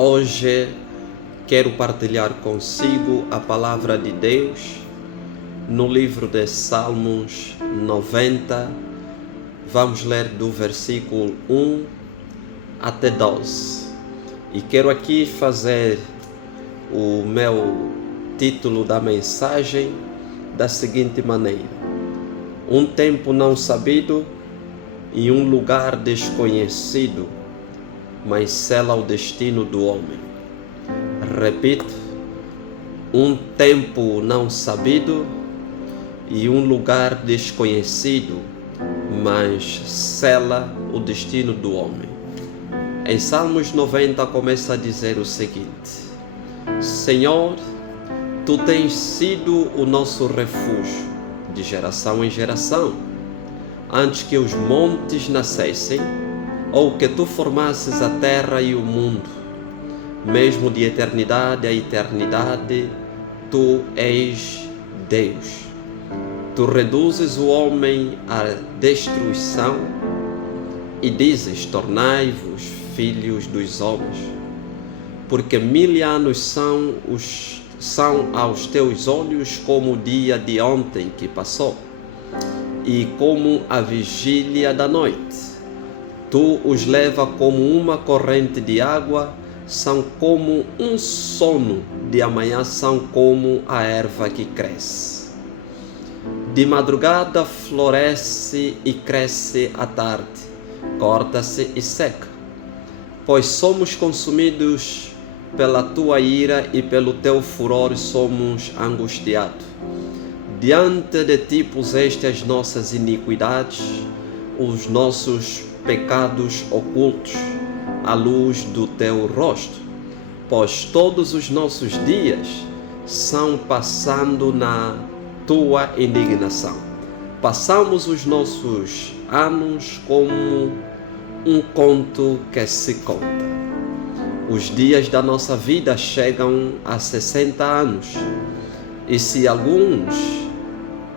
Hoje quero partilhar consigo a palavra de Deus no livro de Salmos 90. Vamos ler do versículo 1 até 12. E quero aqui fazer o meu título da mensagem da seguinte maneira: um tempo não sabido e um lugar desconhecido, mas sela o destino do homem. Repito, um tempo não sabido e um lugar desconhecido, mas sela o destino do homem. Em Salmos 90 começa a dizer o seguinte: Senhor, Tu tens sido o nosso refúgio de geração em geração, antes que os montes nascessem, ou que Tu formasses a terra e o mundo, mesmo de eternidade a eternidade, Tu és Deus. Tu reduzes o homem à destruição e dizes: tornai-vos filhos dos homens, porque 1000 anos são aos teus olhos como o dia de ontem que passou, e como a vigília da noite. Tu os leva como uma corrente de água, são como um sono de amanhã, são como a erva que cresce. De madrugada floresce e cresce à tarde, corta-se e seca. Pois somos consumidos pela Tua ira e pelo Teu furor somos angustiados. Diante de Ti puseste as nossas iniquidades, os nossos pecados ocultos, à luz do Teu rosto, pois todos os nossos dias são passando na Tua indignação. Passamos os nossos anos como um conto que se conta. Os dias da nossa vida chegam a 60 anos, e se alguns,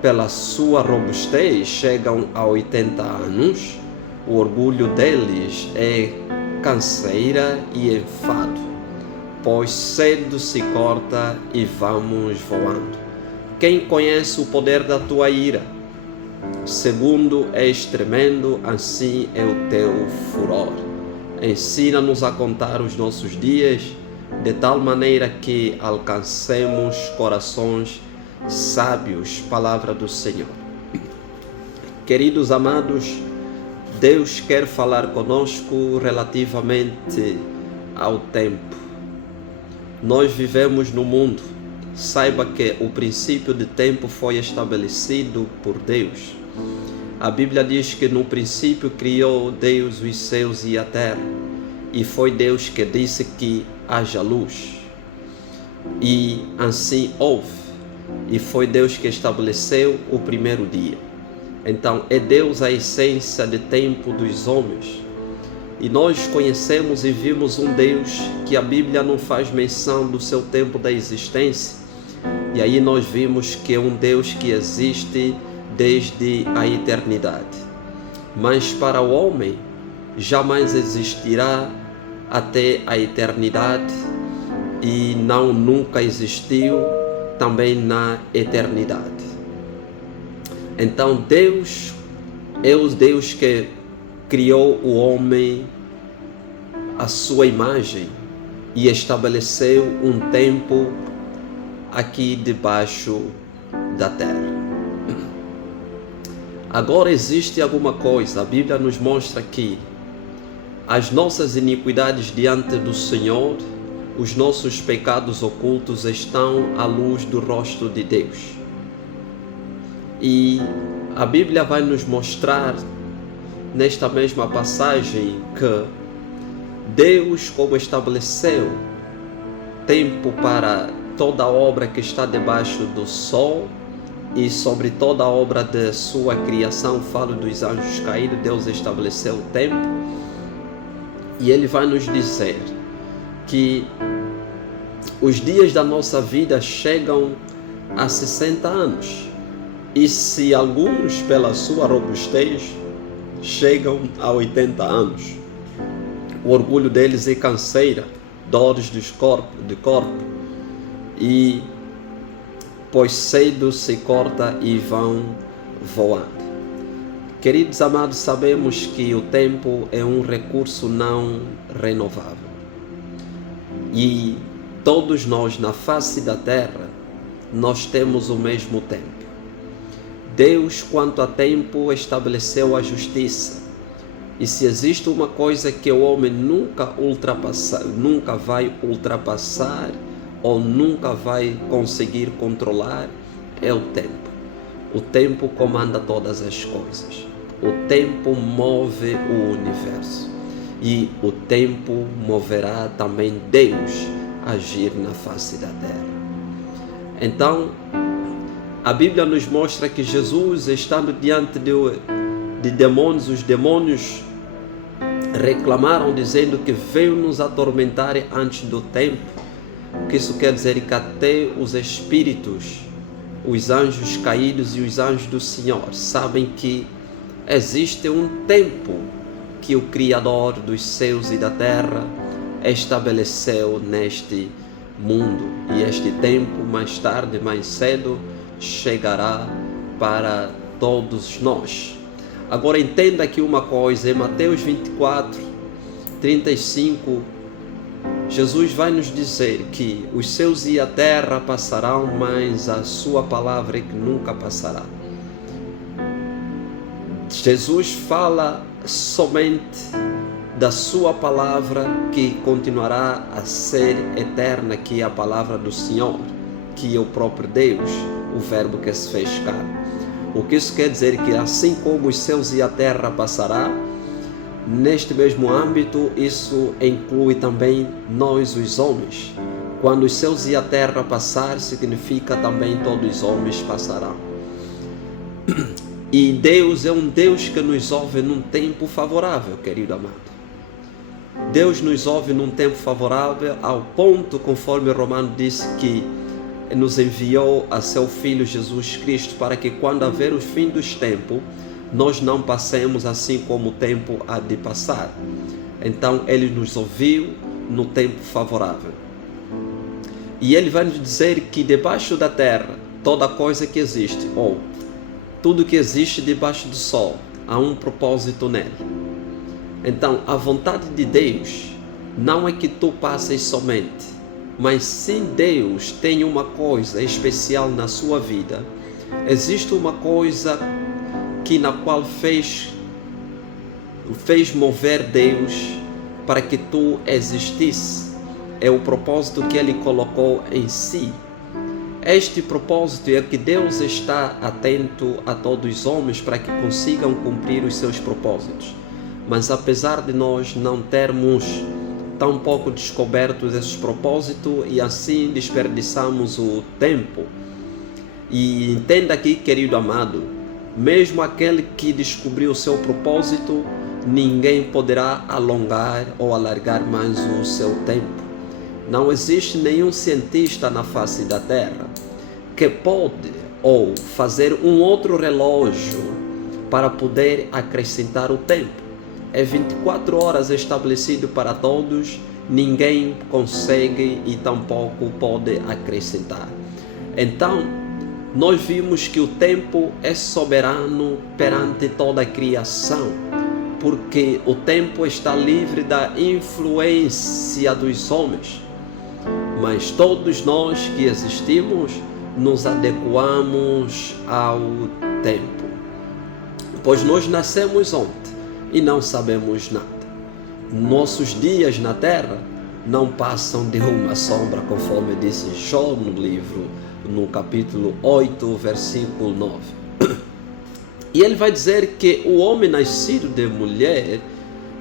pela sua robustez, chegam a 80 anos, o orgulho deles é canseira e enfado, pois cedo se corta e vamos voando. Quem conhece o poder da Tua ira? Segundo és tremendo, assim é o Teu furor. Ensina-nos a contar os nossos dias, de tal maneira que alcancemos corações sábios. Palavra do Senhor. Queridos amados, Deus quer falar conosco relativamente ao tempo. Nós vivemos no mundo. Saiba que o princípio de tempo foi estabelecido por Deus. A Bíblia diz que no princípio criou Deus os céus e a terra, e foi Deus que disse que haja luz. E assim houve, e foi Deus que estabeleceu o primeiro dia. Então é Deus a essência de tempo dos homens. E nós conhecemos e vimos um Deus que a Bíblia não faz menção do seu tempo da existência. E aí nós vimos que é um Deus que existe desde a eternidade. Mas para o homem jamais existirá até a eternidade, e nunca existiu também na eternidade. Então Deus é o Deus que criou o homem à sua imagem e estabeleceu um tempo aqui debaixo da terra. Agora existe alguma coisa, a Bíblia nos mostra que as nossas iniquidades diante do Senhor, os nossos pecados ocultos estão à luz do rosto de Deus. E a Bíblia vai nos mostrar nesta mesma passagem que Deus, como estabeleceu tempo para toda obra que está debaixo do sol e sobre toda a obra de sua criação, falo dos anjos caídos, Deus estabeleceu o tempo. E Ele vai nos dizer que os dias da nossa vida chegam a 60 anos. E se alguns, pela sua robustez, chegam a 80 anos, o orgulho deles é canseira dores do corpo, e pois cedo se corta e vão voando. Queridos amados, sabemos que o tempo é um recurso não renovável. E todos nós na face da terra, nós temos o mesmo tempo. Deus, quanto a tempo, estabeleceu a justiça. E se existe uma coisa que o homem nunca vai ultrapassar ou nunca vai conseguir controlar, é o tempo. O tempo comanda todas as coisas. O tempo move o universo. E o tempo moverá também Deus a agir na face da terra. Então, a Bíblia nos mostra que Jesus, estando diante de demônios, os demônios reclamaram, dizendo que veio nos atormentar antes do tempo. O que isso quer dizer? Que até os espíritos, os anjos caídos e os anjos do Senhor sabem que existe um tempo que o Criador dos céus e da terra estabeleceu neste mundo. E este tempo, mais tarde, mais cedo, chegará para todos nós. Agora entenda aqui uma coisa, em Mateus 24, 35, Jesus vai nos dizer que os céus e a terra passarão, mas a sua palavra é que nunca passará. Jesus fala somente da sua palavra, que continuará a ser eterna, que é a palavra do Senhor, que é o próprio Deus, o verbo que se fez carne. O que isso quer dizer? Que assim como os céus e a terra passará, neste mesmo âmbito, isso inclui também nós, os homens. Quando os céus e a terra passar, significa também todos os homens passarão. E Deus é um Deus que nos ouve num tempo favorável, querido amado. Deus nos ouve num tempo favorável, ao ponto, conforme Romano disse, que nos enviou a seu Filho Jesus Cristo, para que quando haver o fim dos tempos, nós não passemos assim como o tempo há de passar. Então Ele nos ouviu no tempo favorável. E Ele vai nos dizer que debaixo da terra, toda coisa que existe, ou tudo que existe debaixo do sol, há um propósito nele. Então, a vontade de Deus não é que tu passes somente, mas se Deus tem uma coisa especial na sua vida, existe uma coisa que na qual fez mover Deus para que tu existisse. É o propósito que Ele colocou em si. Este propósito é que Deus está atento a todos os homens para que consigam cumprir os seus propósitos. Mas apesar de nós não termos tão pouco descobertos esses propósitos, e assim desperdiçamos o tempo. E entenda aqui, querido amado, mesmo aquele que descobriu o seu propósito, ninguém poderá alongar ou alargar mais o seu tempo. Não existe nenhum cientista na face da terra que pode ou fazer um outro relógio para poder acrescentar o tempo. É 24 horas estabelecido para todos, ninguém consegue e tampouco pode acrescentar. Então, nós vimos que o tempo é soberano perante toda a criação, porque o tempo está livre da influência dos homens. Mas todos nós que existimos nos adequamos ao tempo, pois nós nascemos ontem e não sabemos nada. Nossos dias na terra não passam de uma sombra, conforme disse Jó no capítulo 8, versículo 9. E ele vai dizer que o homem nascido de mulher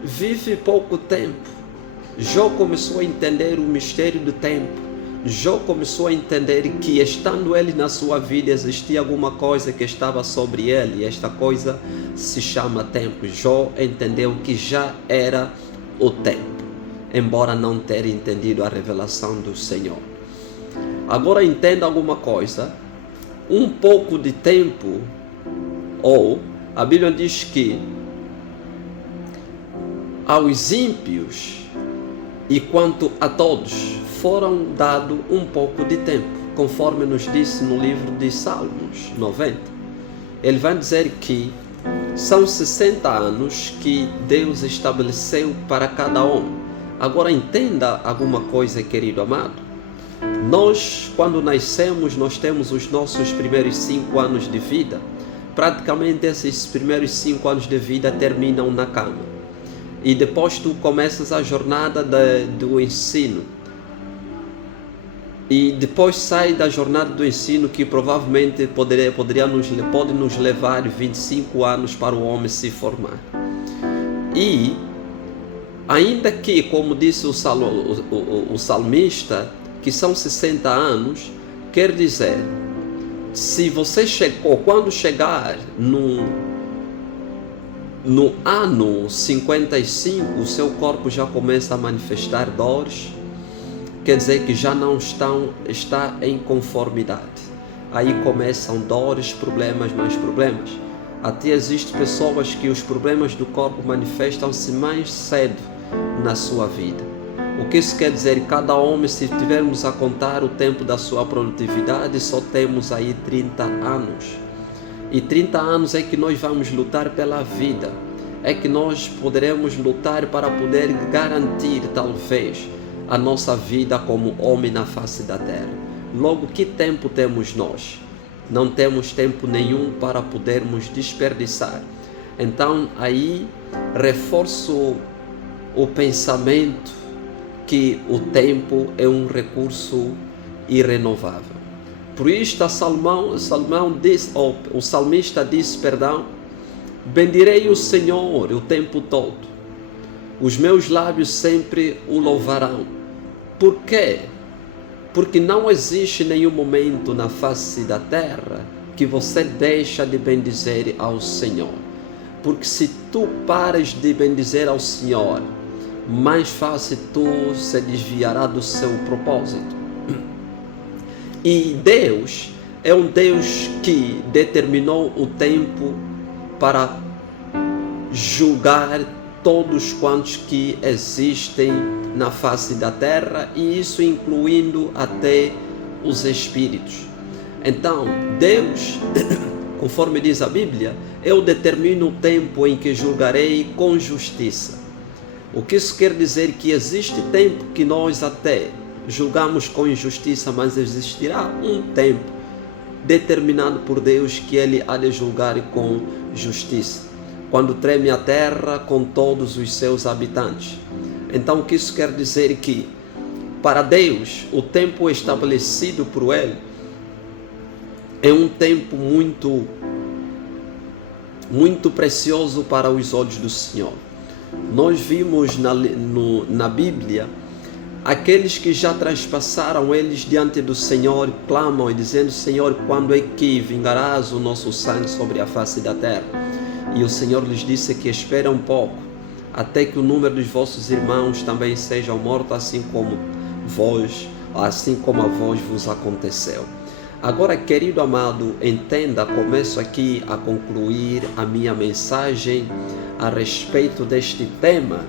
vive pouco tempo. Jó começou a entender o mistério do tempo. Jó começou a entender que, estando ele na sua vida, existia alguma coisa que estava sobre ele, e esta coisa se chama tempo. Jó entendeu que já era o tempo, embora não ter entendido a revelação do Senhor. Agora entenda alguma coisa, um pouco de tempo, ou a Bíblia diz que aos ímpios E quanto a todos, foram dado um pouco de tempo, conforme nos disse no livro de Salmos 90. Ele vai dizer que são 60 anos que Deus estabeleceu para cada homem. Agora entenda alguma coisa, querido amado. Nós, quando nascemos, nós temos os nossos primeiros 5 anos de vida. Praticamente esses primeiros 5 anos de vida terminam na cama. E depois tu começas a jornada do ensino. E depois sai da jornada do ensino, que provavelmente pode nos levar 25 anos para o homem se formar. E ainda que, como disse o salmista, que são 60 anos, quer dizer, se você quando chegar no ano 55, o seu corpo já começa a manifestar dores, quer dizer que já não está em conformidade. Aí começam dores, problemas, mais problemas. Até existem pessoas que os problemas do corpo manifestam-se mais cedo na sua vida. O que isso quer dizer? Cada homem, se tivermos a contar o tempo da sua produtividade, só temos aí 30 anos. E 30 anos é que nós vamos lutar pela vida. É que nós poderemos lutar para poder garantir, talvez, a nossa vida como homem na face da terra. Logo, que tempo temos nós? Não temos tempo nenhum para podermos desperdiçar. Então, aí, reforço o pensamento que o tempo é um recurso irrenovável. Por isto, o salmista diz, bendirei o Senhor o tempo todo. Os meus lábios sempre o louvarão. Por quê? Porque não existe nenhum momento na face da terra que você deixa de bendizer ao Senhor. Porque se tu pares de bendizer ao Senhor, mais fácil tu se desviará do seu propósito. E Deus é um Deus que determinou o tempo para julgar todos quantos que existem na face da terra, e isso incluindo até os espíritos. Então, Deus, conforme diz a Bíblia, eu determino o tempo em que julgarei com justiça. O que isso quer dizer? Que existe tempo que nós até julgamos com injustiça, mas existirá um tempo determinado por Deus que Ele há de julgar com justiça, quando treme a terra com todos os seus habitantes. Então, o que isso quer dizer? Que para Deus, o tempo estabelecido por Ele é um tempo muito precioso para os olhos do Senhor. Nós vimos na Bíblia aqueles que já transpassaram, eles diante do Senhor clamam e dizendo: Senhor, quando é que vingarás o nosso sangue sobre a face da terra? E o Senhor lhes disse que espera um pouco, até que o número dos vossos irmãos também sejam mortos, assim como a vós vos aconteceu. Agora, querido amado, entenda, começo aqui a concluir a minha mensagem a respeito deste tema: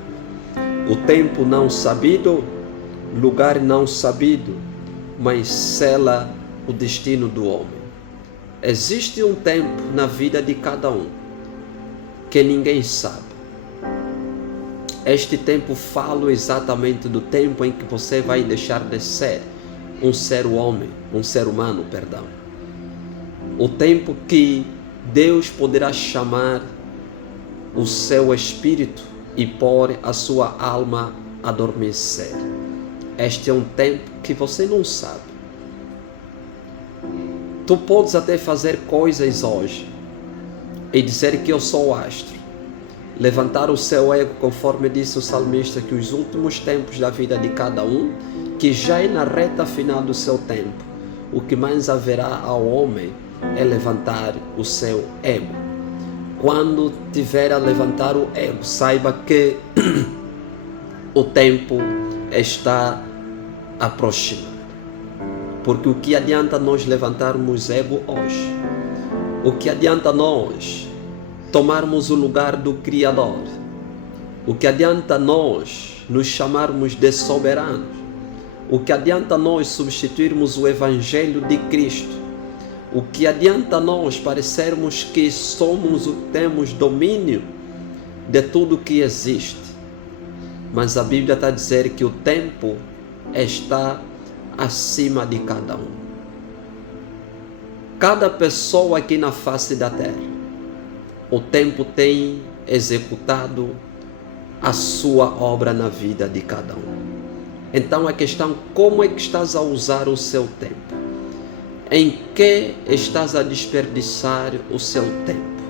o tempo não sabido, lugar não sabido, mas sela o destino do homem. Existe um tempo na vida de cada um que ninguém sabe. Este tempo falo exatamente do tempo em que você vai deixar de ser um ser humano. O tempo que Deus poderá chamar o seu espírito e pôr a sua alma a adormecer. Este é um tempo que você não sabe. Tu podes até fazer coisas hoje e dizer que eu sou astro, levantar o seu ego, conforme disse o salmista, que os últimos tempos da vida de cada um, que já é na reta final do seu tempo, o que mais haverá ao homem é levantar o seu ego. Quando tiver a levantar o ego, saiba que o tempo está aproximado. Porque o que adianta nós levantarmos ego hoje? O que adianta nós tomarmos o lugar do Criador? O que adianta nós nos chamarmos de soberanos? O que adianta nós substituirmos o Evangelho de Cristo? O que adianta nós parecermos que temos domínio de tudo que existe? Mas a Bíblia está a dizer que o tempo está acima de cada um. Cada pessoa aqui na face da terra, o tempo tem executado a sua obra na vida de cada um. Então a questão, como é que estás a usar o seu tempo? Em que estás a desperdiçar o seu tempo?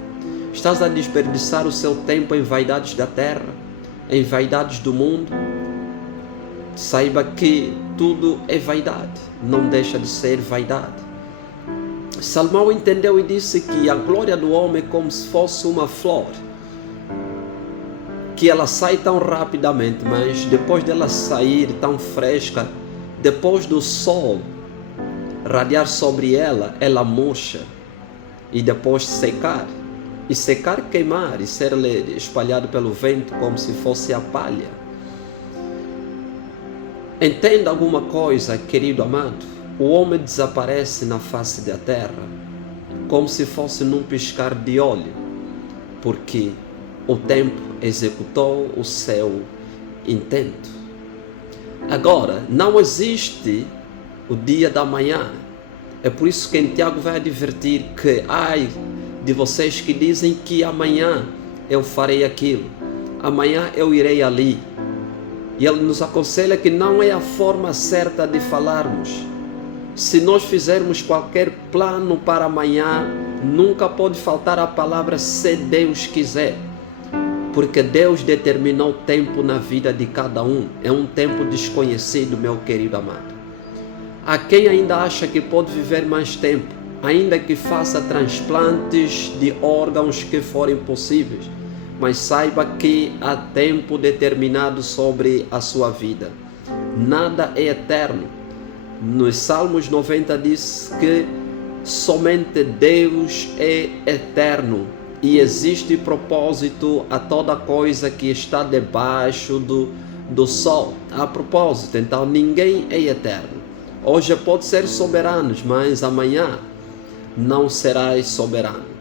Estás a desperdiçar o seu tempo em vaidades da terra, em vaidades do mundo? Saiba que tudo é vaidade, não deixa de ser vaidade. Salomão entendeu e disse que a glória do homem é como se fosse uma flor, que ela sai tão rapidamente, mas depois dela sair tão fresca, depois do sol radiar sobre ela, ela murcha e depois secar. E secar, queimar e ser espalhado pelo vento como se fosse a palha. Entenda alguma coisa, querido amado. O homem desaparece na face da terra como se fosse num piscar de olho, porque o tempo executou o seu intento. Agora, não existe o dia da manhã. É por isso que Tiago vai advertir que ai de vocês que dizem que amanhã eu farei aquilo, amanhã eu irei ali. E ele nos aconselha que não é a forma certa de falarmos. Se nós fizermos qualquer plano para amanhã, nunca pode faltar a palavra se Deus quiser. Porque Deus determinou tempo na vida de cada um. É um tempo desconhecido, meu querido amado. Há quem ainda acha que pode viver mais tempo, ainda que faça transplantes de órgãos que forem possíveis. Mas saiba que há tempo determinado sobre a sua vida. Nada é eterno. Nos Salmos 90 diz que somente Deus é eterno e existe propósito a toda coisa que está debaixo do sol. Há propósito, então ninguém é eterno. Hoje pode ser soberanos, mas amanhã não serás soberano.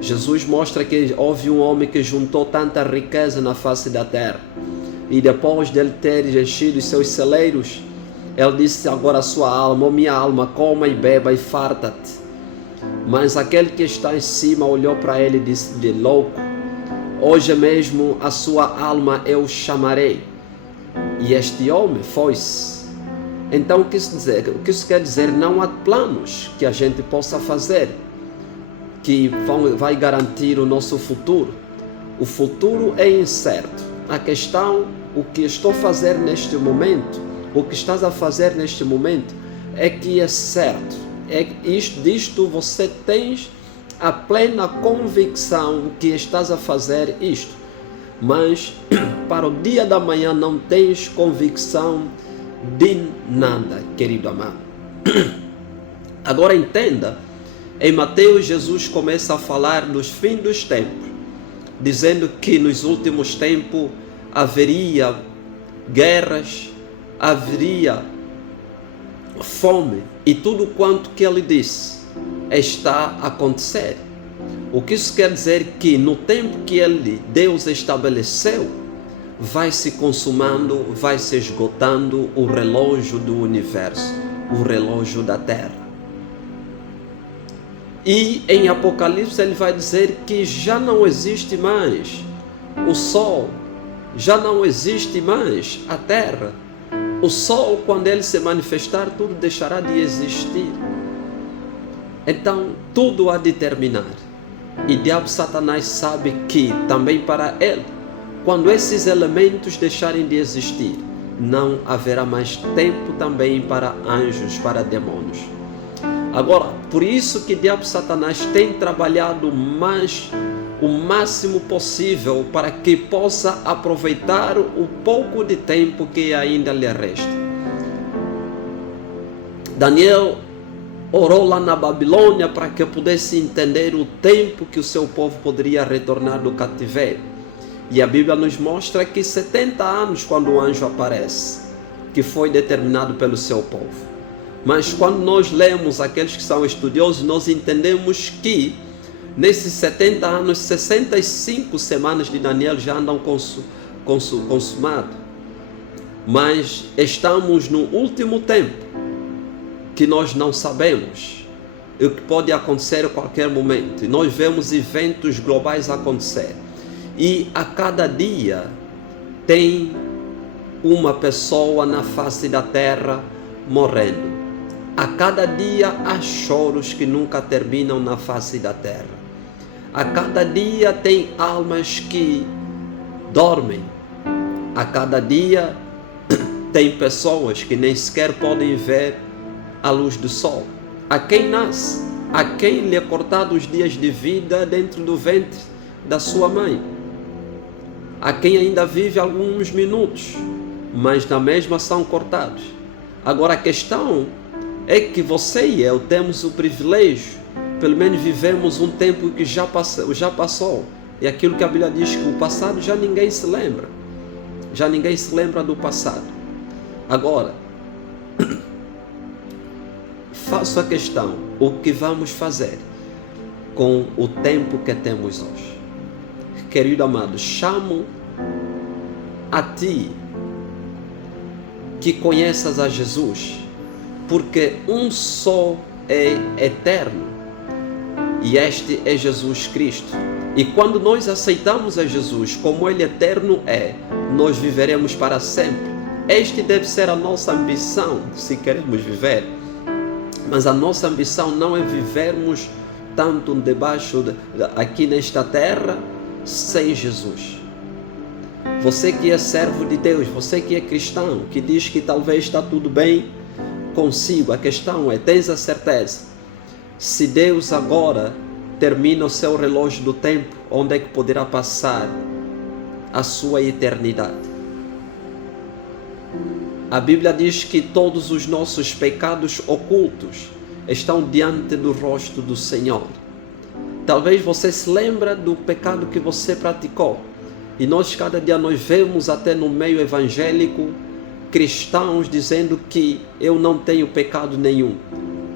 Jesus mostra que houve um homem que juntou tanta riqueza na face da terra e depois dele ter enchido os seus celeiros, ele disse: agora a sua alma, minha alma, coma e beba e farta-te. Mas aquele que está em cima olhou para ele e disse-lhe: louco, hoje mesmo a sua alma eu chamarei. E este homem foi-se. Então o que isso quer dizer? Não há planos que a gente possa fazer que vai garantir o nosso futuro. O futuro é incerto. A questão, o que estou a fazer neste momento, o que estás a fazer neste momento é que é certo. Disto você tens a plena convicção que estás a fazer isto. Mas para o dia da manhã não tens convicção de nada, querido amado. Agora entenda, em Mateus Jesus começa a falar dos fins dos tempos, dizendo que nos últimos tempos haveria guerras, haveria fome, e tudo quanto que ele disse está a acontecer. O que isso quer dizer? Que no tempo que Deus estabeleceu, vai se consumando, vai se esgotando o relógio do universo, o relógio da terra. E em Apocalipse ele vai dizer que já não existe mais o sol, já não existe mais a terra. O sol, quando ele se manifestar, tudo deixará de existir. Então, tudo há de terminar. E diabo Satanás sabe que também para ele, quando esses elementos deixarem de existir, não haverá mais tempo também para anjos, para demônios. Agora, por isso que diabo Satanás tem trabalhado o máximo possível para que possa aproveitar o pouco de tempo que ainda lhe resta. Daniel orou lá na Babilônia para que pudesse entender o tempo que o seu povo poderia retornar do cativeiro. E a Bíblia nos mostra que 70 anos quando o anjo aparece, que foi determinado pelo seu povo. Mas quando nós lemos, aqueles que são estudiosos, nós entendemos que nesses 70 anos, 65 semanas de Daniel já andam consumadas. Mas estamos no último tempo, que nós não sabemos o que pode acontecer a qualquer momento. E nós vemos eventos globais acontecer. E a cada dia tem uma pessoa na face da terra morrendo. A cada dia há choros que nunca terminam na face da terra. A cada dia tem almas que dormem. A cada dia tem pessoas que nem sequer podem ver a luz do sol. A quem nasce, a quem lhe é cortado os dias de vida dentro do ventre da sua mãe. A quem ainda vive alguns minutos, mas na mesma são cortados. Agora a questão é que você e eu temos o privilégio, pelo menos vivemos um tempo que já passou. E aquilo que a Bíblia diz que o passado já ninguém se lembra. Já ninguém se lembra do passado. Agora, faço a questão, o que vamos fazer com o tempo que temos hoje? Querido amado, chamo a ti que conheças a Jesus, porque um só é eterno, e este é Jesus Cristo. E quando nós aceitamos a Jesus como Ele eterno é, nós viveremos para sempre. Este deve ser a nossa ambição, se queremos viver. Mas a nossa ambição não é vivermos tanto debaixo, aqui nesta terra, sem Jesus. Você que é servo de Deus, você que é cristão, que diz que talvez está tudo bem consigo, a questão é, tens a certeza, se Deus agora termina o seu relógio do tempo, onde é que poderá passar a sua eternidade? A Bíblia diz que todos os nossos pecados ocultos estão diante do rosto do Senhor. Talvez você se lembre do pecado que você praticou. E nós, cada dia, nós vemos até no meio evangélico, cristãos dizendo que eu não tenho pecado nenhum.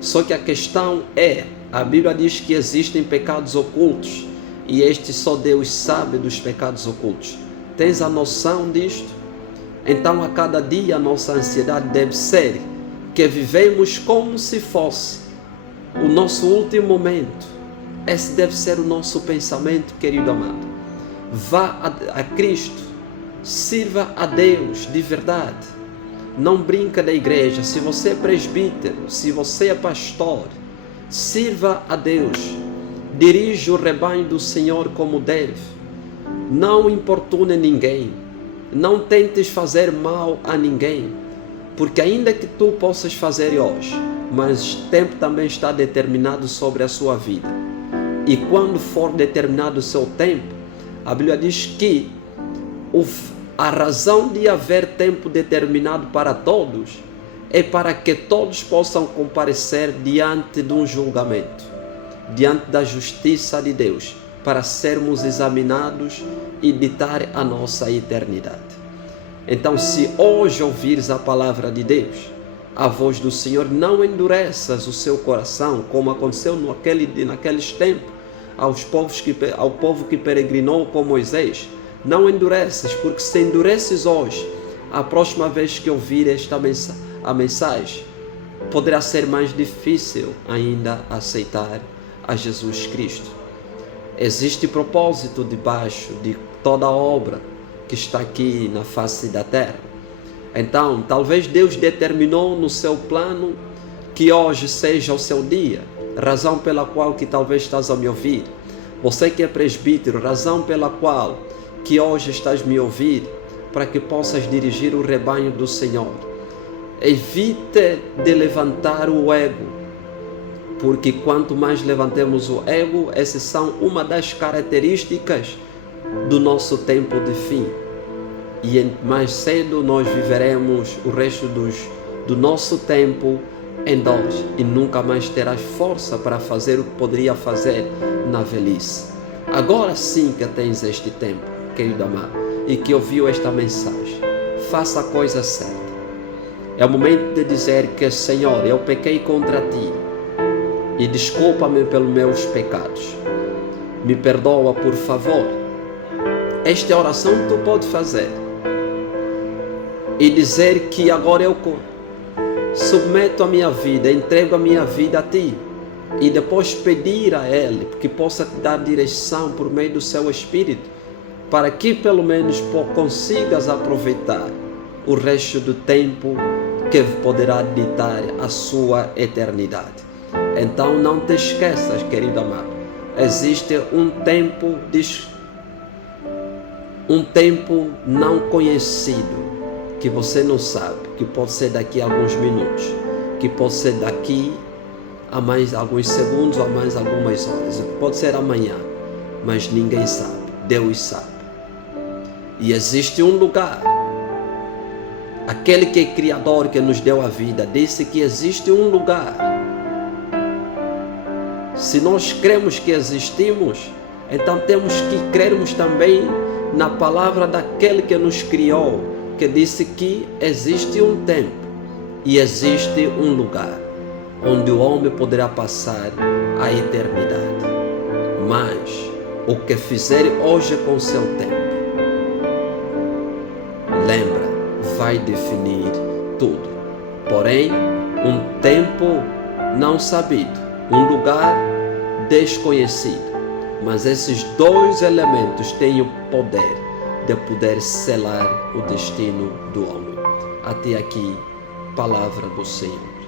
Só que a questão é, a Bíblia diz que existem pecados ocultos. E este só Deus sabe dos pecados ocultos. Tens a noção disto? Então, a cada dia, a nossa ansiedade deve ser que vivemos como se fosse o nosso último momento. Esse deve ser o nosso pensamento, querido amado. Vá a Cristo, sirva a Deus de verdade. Não brinca da igreja. Se você é presbítero, se você é pastor, sirva a Deus. Dirija o rebanho do Senhor como deve. Não importune ninguém. Não tentes fazer mal a ninguém, porque ainda que tu possas fazer hoje, mas o tempo também está determinado sobre a sua vida. E quando for determinado o seu tempo, a Bíblia diz que a razão de haver tempo determinado para todos é para que todos possam comparecer diante de um julgamento, diante da justiça de Deus, para sermos examinados e ditar a nossa eternidade. Então, se hoje ouvires a palavra de Deus, a voz do Senhor, não endureças o seu coração, como aconteceu naqueles tempos, ao povo que peregrinou com Moisés. Não endureças, porque se endureces hoje, a próxima vez que ouvir a mensagem, poderá ser mais difícil ainda aceitar a Jesus Cristo. Existe propósito debaixo de toda a obra que está aqui na face da terra. Então, talvez Deus determinou no seu plano que hoje seja o seu dia, razão pela qual que talvez estás a me ouvir. Você que é presbítero, razão pela qual que hoje estás a me ouvir, para que possas dirigir o rebanho do Senhor. Evite de levantar o ego, porque quanto mais levantemos o ego, essas são uma das características do nosso tempo de fim. E mais cedo nós viveremos o resto do nosso tempo em dor, e nunca mais terás força para fazer o que poderia fazer na velhice. Agora sim que tens este tempo. querido amado, e que ouviu esta mensagem. Faça a coisa certa. É o momento de dizer que, Senhor, eu pequei contra Ti e desculpa-me pelos meus pecados. Me perdoa, por favor. Esta oração tu pode fazer e dizer que agora eu submeto a minha vida, entrego a minha vida a Ti, e depois pedir a Ele que possa te dar direção por meio do Seu Espírito, para que pelo menos consigas aproveitar o resto do tempo que poderá ditar a sua eternidade. Então não te esqueças, querido amado, existe um tempo não conhecido, que você não sabe, que pode ser daqui a alguns minutos, que pode ser daqui a mais alguns segundos ou a mais algumas horas, pode ser amanhã, mas ninguém sabe, Deus sabe. E existe um lugar, aquele que é Criador, que nos deu a vida, disse que existe um lugar. Se nós cremos que existimos, então temos que crermos também na palavra daquele que nos criou, que disse que existe um tempo e existe um lugar onde o homem poderá passar a eternidade. Mas o que fizer hoje com seu tempo, lembra, vai definir tudo. Porém, um tempo não sabido, um lugar desconhecido. Mas esses dois elementos têm o poder de poder selar o destino do homem. Até aqui, palavra do Senhor.